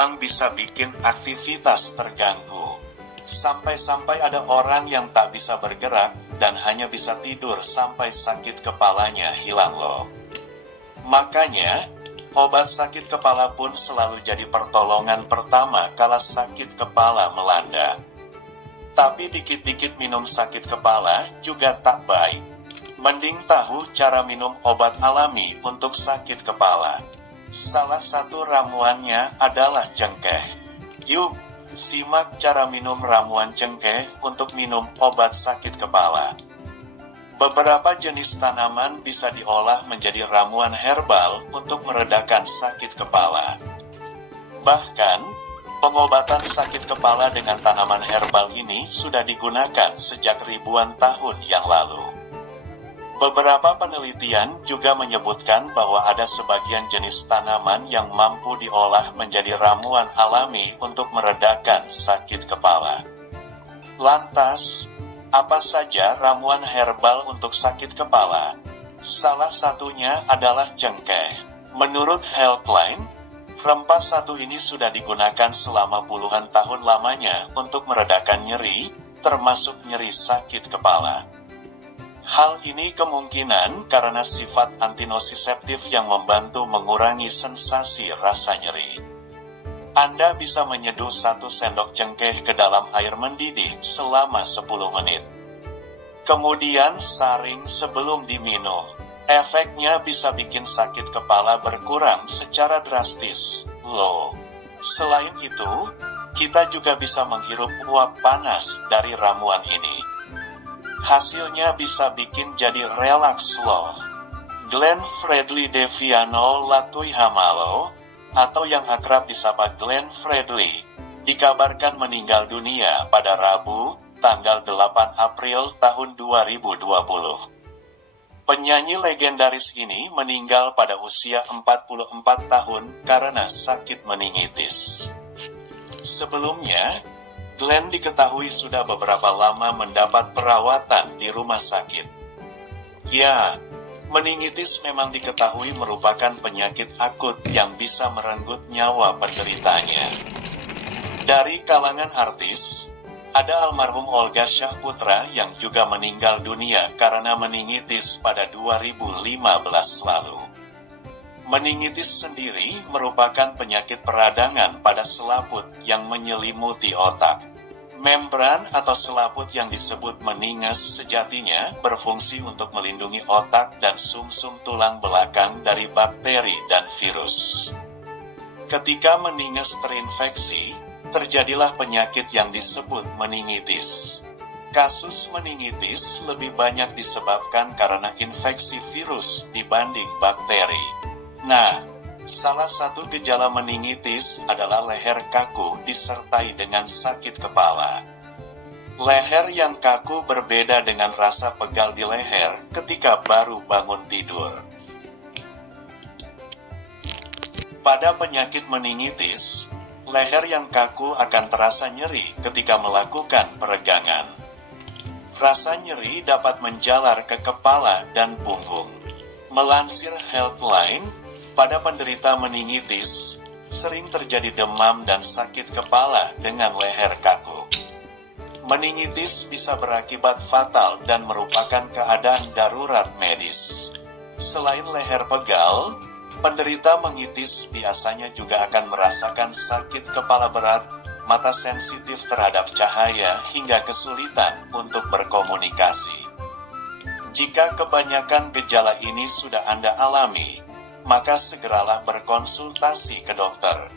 memang bisa bikin aktivitas terganggu. Sampai-sampai ada orang yang tak bisa bergerak dan hanya bisa tidur sampai sakit kepalanya hilang loh. Makanya, obat sakit kepala pun selalu jadi pertolongan pertama kala sakit kepala melanda. Tapi dikit-dikit minum sakit kepala juga tak baik. Mending tahu cara minum obat alami untuk sakit kepala. Salah satu ramuannya adalah cengkeh. Yuk, simak cara minum ramuan cengkeh untuk minum obat sakit kepala. Beberapa jenis tanaman bisa diolah menjadi ramuan herbal untuk meredakan sakit kepala. Bahkan, pengobatan sakit kepala dengan tanaman herbal ini sudah digunakan sejak ribuan tahun yang lalu. Beberapa penelitian juga menyebutkan bahwa ada sebagian jenis tanaman yang mampu diolah menjadi ramuan alami untuk meredakan sakit kepala. Lantas, apa saja ramuan herbal untuk sakit kepala? Salah satunya adalah cengkeh. Menurut Healthline, rempah satu ini sudah digunakan selama puluhan tahun lamanya untuk meredakan nyeri, termasuk nyeri sakit kepala. Hal ini kemungkinan karena sifat antinosiseptif yang membantu mengurangi sensasi rasa nyeri. Anda bisa menyeduh 1 sendok cengkeh ke dalam air mendidih selama 10 menit. Kemudian saring sebelum diminum. Efeknya bisa bikin sakit kepala berkurang secara drastis, loh. Selain itu, kita juga bisa menghirup uap panas dari ramuan ini. Hasilnya bisa bikin jadi relaks loh. Glenn Fredly Deviano Latuihamalo, atau yang akrab disapa Glenn Fredly, dikabarkan meninggal dunia pada Rabu, tanggal 8 April tahun 2020. Penyanyi legendaris ini meninggal pada usia 44 tahun karena sakit meningitis. Sebelumnya, Glenn diketahui sudah beberapa lama mendapat perawatan di rumah sakit. Ya, meningitis memang diketahui merupakan penyakit akut yang bisa merenggut nyawa penderitanya. Dari kalangan artis, ada almarhum Olga Syahputra yang juga meninggal dunia karena meningitis pada 2015 lalu. Meningitis sendiri merupakan penyakit peradangan pada selaput yang menyelimuti otak. Membran atau selaput yang disebut meninges sejatinya berfungsi untuk melindungi otak dan sumsum tulang belakang dari bakteri dan virus. Ketika meninges terinfeksi, terjadilah penyakit yang disebut meningitis. Kasus meningitis lebih banyak disebabkan karena infeksi virus dibanding bakteri. Nah, salah satu gejala meningitis adalah leher kaku disertai dengan sakit kepala. Leher yang kaku berbeda dengan rasa pegal di leher ketika baru bangun tidur. Pada penyakit meningitis, leher yang kaku akan terasa nyeri ketika melakukan peregangan. Rasa nyeri dapat menjalar ke kepala dan punggung. Melansir Healthline, pada penderita meningitis, sering terjadi demam dan sakit kepala dengan leher kaku. Meningitis bisa berakibat fatal dan merupakan keadaan darurat medis. Selain leher pegal, penderita meningitis biasanya juga akan merasakan sakit kepala berat, mata sensitif terhadap cahaya, hingga kesulitan untuk berkomunikasi. Jika kebanyakan gejala ini sudah Anda alami, maka segeralah berkonsultasi ke dokter.